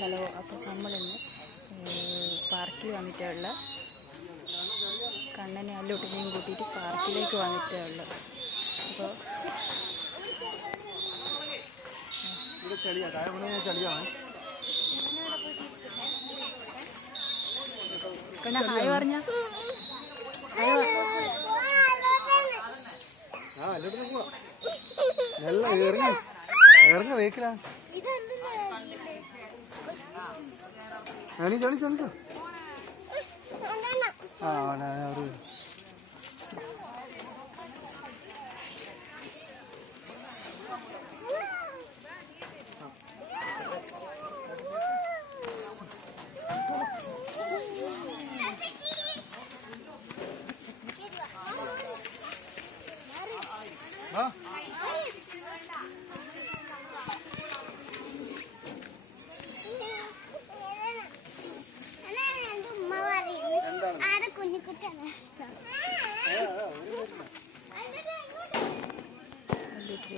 Hello. അപ്പോൾ നമ്മളിന്ന് പാർക്കിൽ വന്നിട്ടുള്ള കണ്ണനെ അല്ലൂട്ടിനെയും കൂട്ടിയിട്ട് പാർക്കിലേക്ക് വന്നിട്ടുള്ള. അപ്പോൾ കണ്ണ ഹായ് പറഞ്ഞ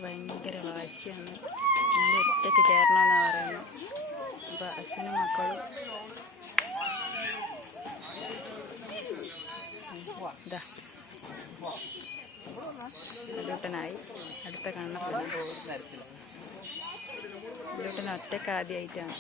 ഭയങ്കര വാശിയാണ്. എൻ്റെ ഒറ്റയ്ക്ക് കയറണമെന്നാണ് പറയുന്നത്. അപ്പോൾ അച്ഛനും മക്കളും ഇതാ അല്ലൂട്ടനായി. അടുത്ത കണ്ണപ്പൻ അല്ലൂട്ടൻ ഒറ്റയ്ക്ക് ആദ്യമായിട്ടാണ്.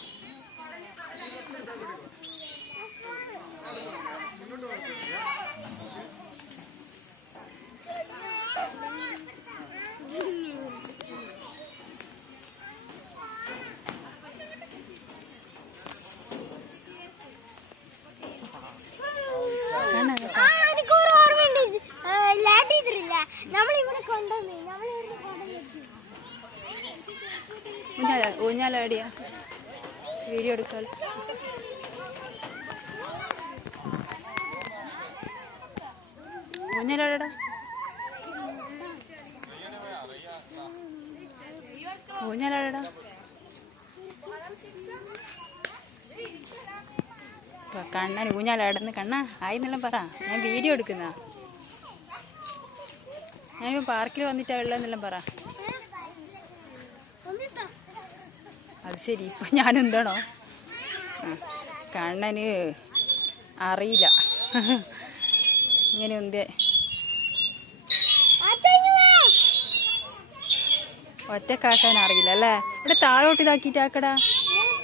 ഊഞ്ഞാലാടിയാ വീഡിയോ എടുക്കാൻ. ഊഞ്ഞാലാടാ ഊഞ്ഞാലാടാ. കണ്ണൻ ഊഞ്ഞാലാടുന്നു. കണ്ണ ആയി എന്നെല്ലാം പറ. ഞാൻ വീഡിയോ എടുക്കുന്ന. ഞാനിപ്പോൾ പാർക്കിൽ വന്നിട്ടാ ഉള്ളതെന്നെല്ലാം പറ. അത് ശരി. ഇപ്പം ഞാനെന്താണോ കണ്ണന് അറിയില്ല ഇങ്ങനെ എന്തേ ഒറ്റക്കാക്കാൻ അറിയില്ല അല്ലേ. ഇവിടെ താഴോട്ട് ഇതാക്കിയിട്ടാക്കടാ.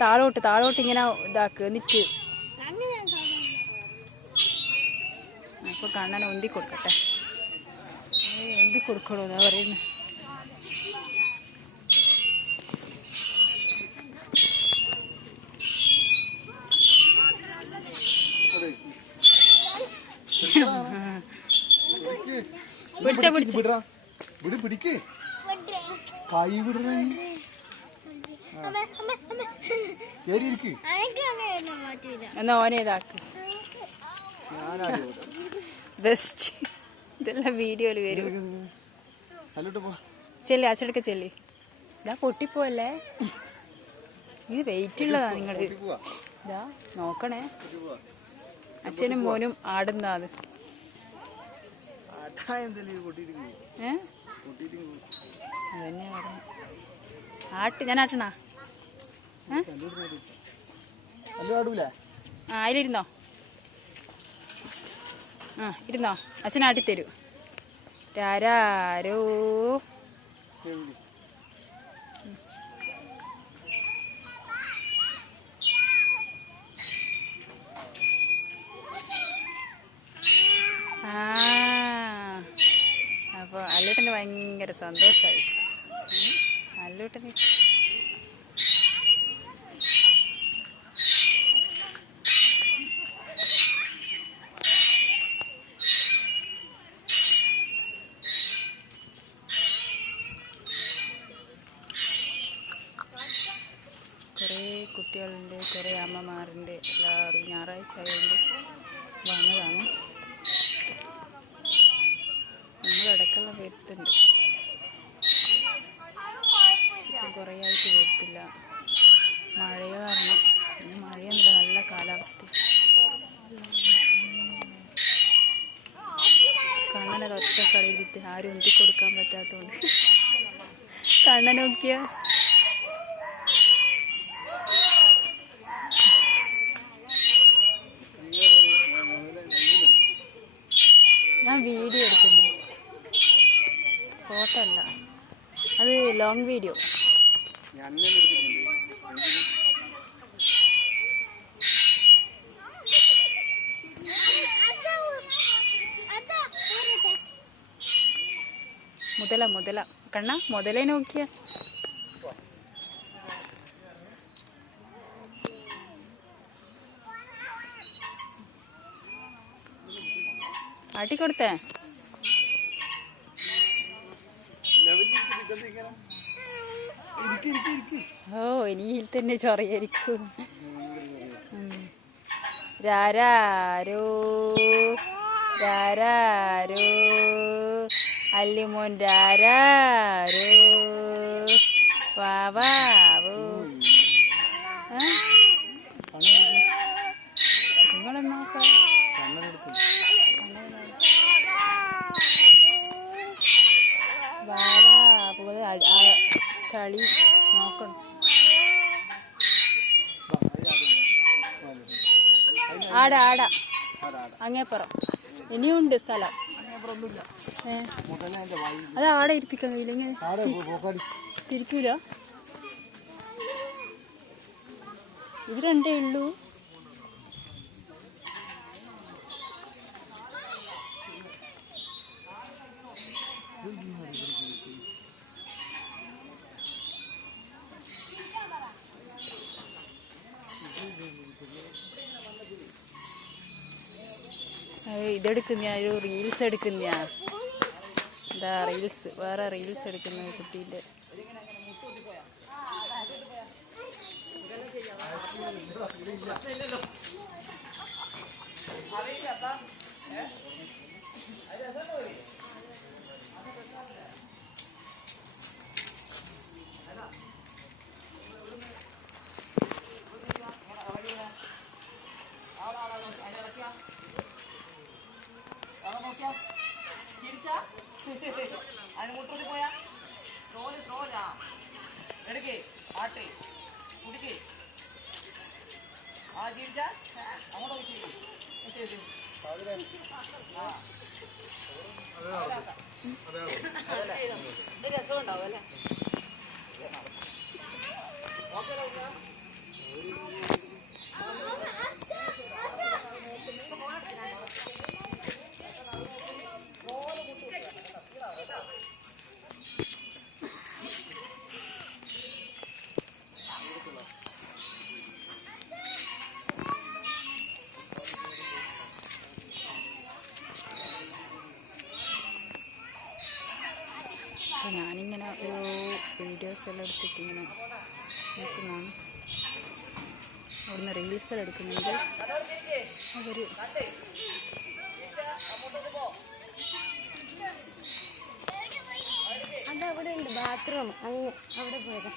താഴോട്ട് ഇങ്ങനെ ഇതാക്ക്. എന്നിട്ട് അപ്പോൾ കണ്ണനെ ഒന്തി കൊടുക്കട്ടെ. ഒന്തി കൊടുക്കണോ എന്നാ പറയുന്നത്. എന്നാ ഓനെ ഇതാക്ക്. ബെസ്റ്റ്. ഇതെല്ലാം വീഡിയോയിൽ വരും. ചെല്ലി അച്ചടക്ക ചെല്ലി. ഇതാ പൊട്ടിപ്പോവല്ലേ. ഇത് വെയിറ്റ് ഉള്ളതാ. നിങ്ങൾ ഇതാ നോക്കണേ. അച്ഛനും മോനും ആടുന്ന അത്. അതന്നെ പറഞ്ഞു. ഞാൻ ആട്ടണ. അതിലിരുന്നോ. ഇരുന്നോ. അച്ഛൻ ആട്ടിത്തരൂ. രാരോ അപ്പോൾ അല്ലൂട്ടന് ഭയങ്കര സന്തോഷമായി. അല്ലൂട്ടന് കുറേ കുട്ടികളുണ്ട്, കുറേ അമ്മമാരുണ്ട്. എല്ലാവരും ഞായറാഴ്ച ആയതുകൊണ്ട് വന്നതാണ്. നമ്മളിടയ്ക്കെല്ലാം വരുത്തുണ്ട്. ഇപ്പം കുറേ ആയിട്ട് വരത്തില്ല. മഴ കാരണം. ഇന്ന് മഴയൊന്നുമില്ല, നല്ല കാലാവസ്ഥ. കണ്ണനത് ഒറ്റ കളിയിട്ട് ആരും ഉന്തി കൊടുക്കാൻ പറ്റാത്തതുകൊണ്ട് കണ്ണൻ നോക്കിയ ലോങ് വീഡിയോ. മുതല കണ്ണ മുതലേ നോക്കിയ ആട്ടിക്കൊടുത്തേ. ഓ ഇനിയിൽ തന്നെ ചൊറിയായിരിക്കും. രാരാരോ രാരാരോ അല്ലിമോൻ രാരാരോ വാവാവോ. നിങ്ങളെന്നാ ചളി നോക്കണം. ആടാ അങ്ങേപ്പുറം ഇനിയുണ്ട് സ്ഥലം. അത് ആടെ ഇരിപ്പിക്കാൻ കഴിയില്ല. ഇങ്ങനെ തിരിക്കൂല. ഇത് രണ്ടേ ഉള്ളൂ. ഇതെടുക്കുന്ന ഒരു റീൽസ് എടുക്കുന്ന എന്താ റീൽസ് വേറെ റീൽസ് എടുക്കുന്ന കുട്ടീൻ്റെ. രസമുണ്ടാവും അല്ലേ? ഞാനിങ്ങനെ ഒരു വീഡിയോസ് എല്ലാം എടുത്തിട്ട് ഇങ്ങനെ നോക്കുന്നതാണ്. അവിടുന്ന് റീൽസ് എടുക്കുന്നുണ്ട് അവർ. അതവിടെ ഉണ്ട് ബാത്റൂം, അങ്ങ് അവിടെ പോയത്.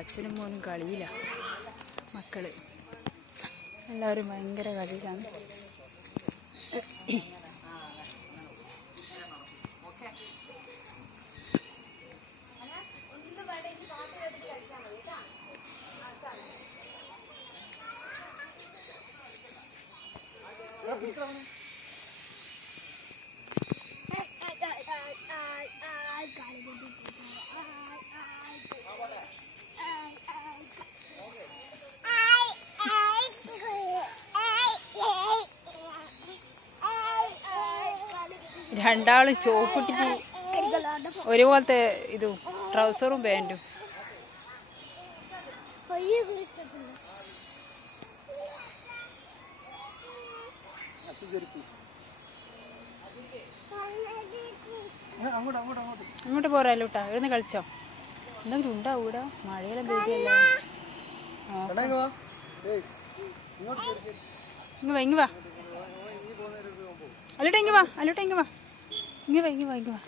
അച്ഛനും മോനും കളിയില്ല. മക്കള് എല്ലാവരും ഭയങ്കര കളിയിലാണ്. രണ്ടാളും ചോക്കുട്ടിക്ക് ഒരുപോലത്തെ ഇതും ട്രൗസറും പാൻറ്റും. അങ്ങോട്ട് പോരാലോട്ടാ, എഴുന്ന് കളിച്ചോ. എന്തെങ്കിലും ഉണ്ടാവും ഇവിടെ, മഴയെല്ലാം പെയ്യല്ലേ. ഇങ്ങ് വാ, ഇങ്ങ് വാ അല്ലോട്ടെ, ഇങ്ങ് വാ അല്ലോട്ടെ, ഇങ്ങ് വാ, ഇങ്ങ് വാ, ഇങ്ങ് വാ, ഇങ്ങ് വാ.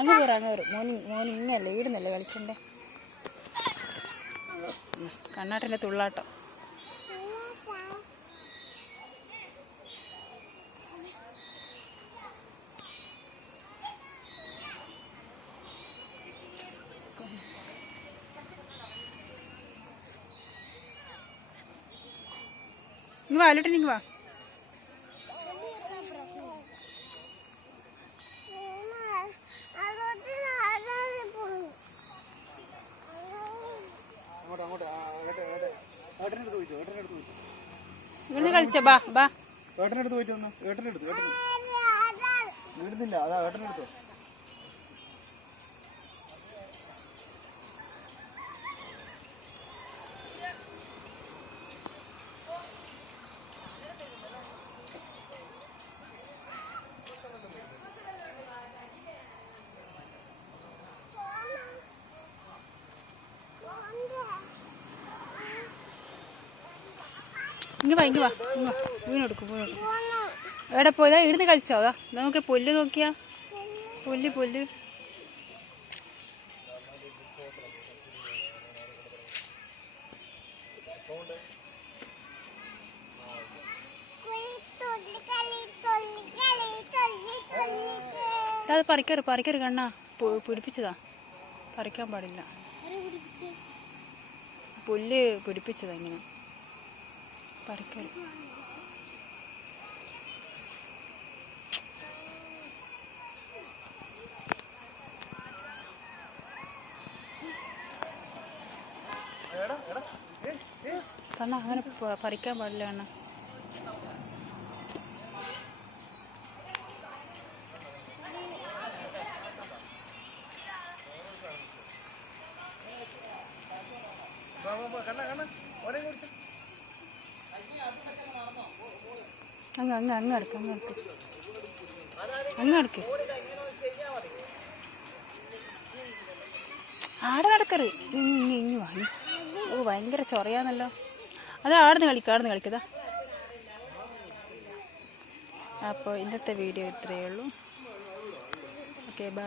അങ്ങ് പോരാ, അങ്ങ് വരും. മോന് ഇങ്ങല്ലേ ഈടുന്നല്ലേ കളിക്കണ്ടേ. കണ്ണാട്ടൻ്റെ തുള്ളാട്ടം. ഇങ്ങ് വാ അല്ലുട്ടി, ഇങ്ങ് വാ. ഇവിടുന്ന് കളിച്ചോ, ബാ ബാ. ഏട്ടനെടുത്ത് പോയിട്ട് വന്നു. ഏട്ടനെടുത്തു ഇടുന്നില്ല. അതാ ഏട്ടനെടുത്തോ. ഇങ്ങ് വാ, ഇങ്ങ് വാ, ഇങ്ങ് വാ. വീണെടുക്കും. എവിടെ പോയതാ? ഇടുന്ന് കളിച്ചോ? അതാ നമുക്ക് പുല്ല് നോക്കിയാ. പുല്ല് അത് പറിക്കരുത് കണ്ണാ. പിടിപ്പിച്ചതാ, പറിക്കാൻ പാടില്ല. പുല്ല് പിടിപ്പിച്ചതാ, ഇങ്ങനെ പറിക്കരുത്. കണ്ണ അങ്ങനെ പറിക്കാൻ പാടില്ല കണ്ണ. അങ്ങ് നടക്ക്. ആടെ നടക്കറ്. ഇങ്ങ് വാ. ഓ ഭയങ്കര ചൊറയാന്നല്ലോ. അത് ആടുന്ന് കളിക്കതാ. അപ്പോൾ ഇന്നത്തെ വീഡിയോ ഇത്രയേ ഉള്ളൂ. Okay, by.